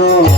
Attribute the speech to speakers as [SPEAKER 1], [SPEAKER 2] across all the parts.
[SPEAKER 1] Oh,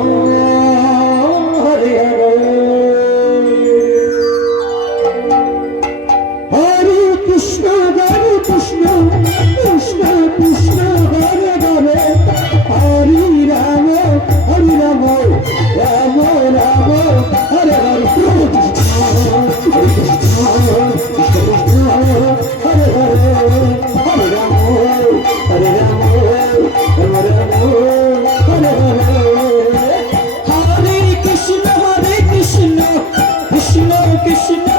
[SPEAKER 1] Ищи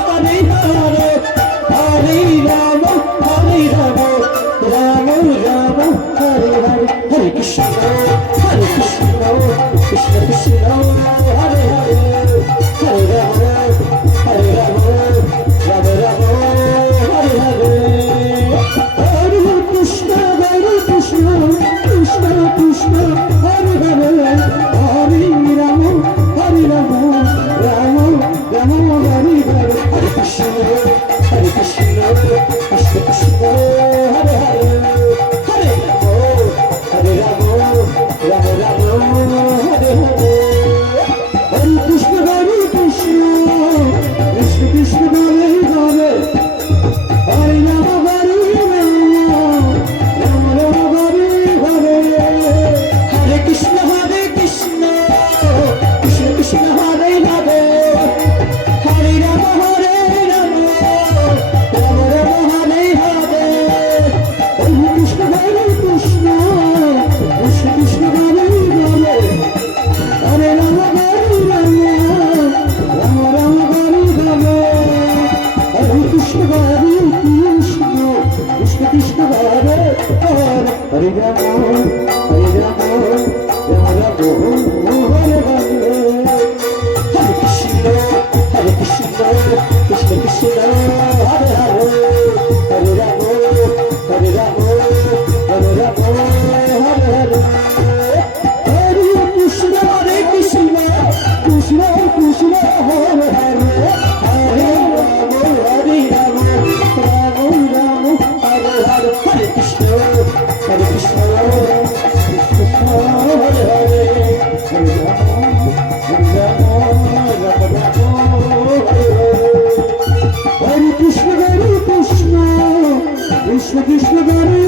[SPEAKER 1] Shrikrishna Gauri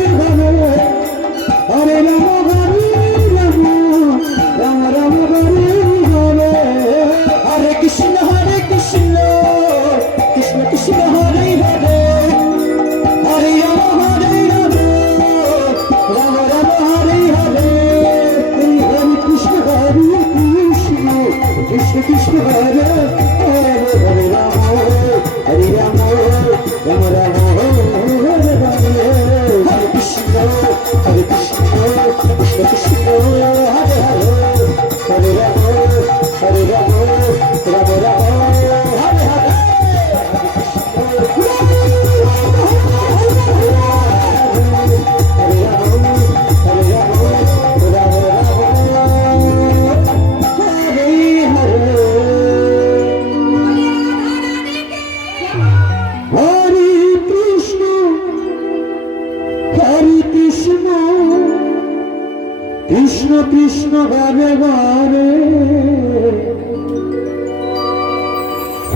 [SPEAKER 1] Krishna গাবে বারে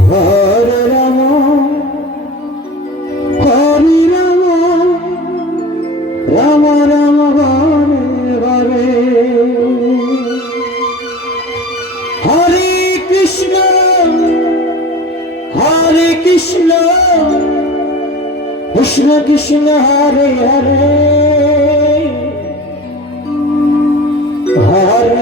[SPEAKER 1] হরে রাম, হরি রাম রাম রাম বারে বারে হরে কৃষ্ণ হরে কৃষ্ণ কৃষ্ণ কৃষ্ণ, হরে হরে।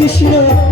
[SPEAKER 1] Krishna,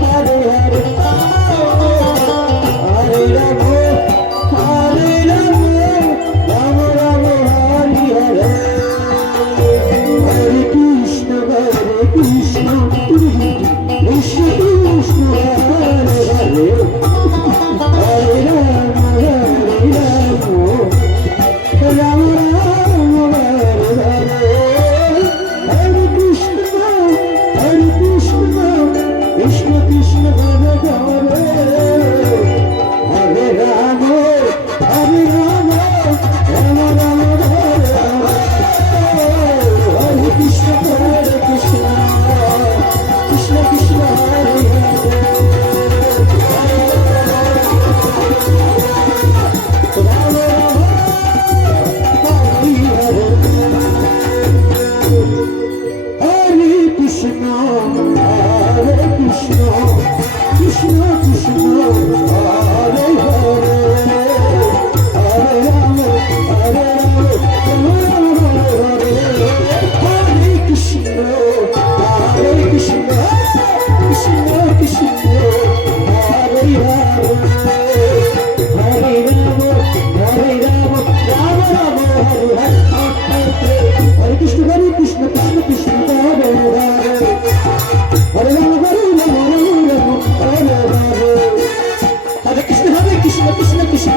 [SPEAKER 1] খুশি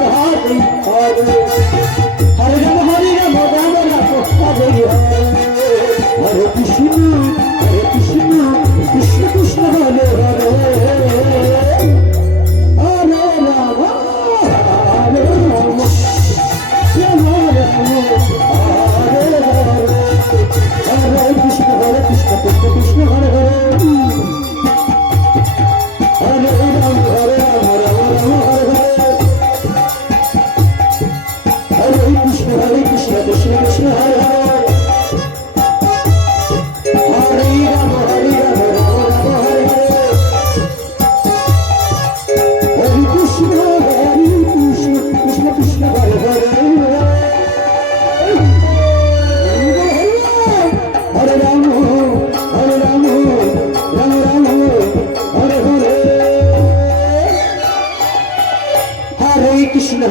[SPEAKER 1] হওয়ার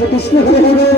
[SPEAKER 1] শ্রীকৃষ্ণ হরে হরে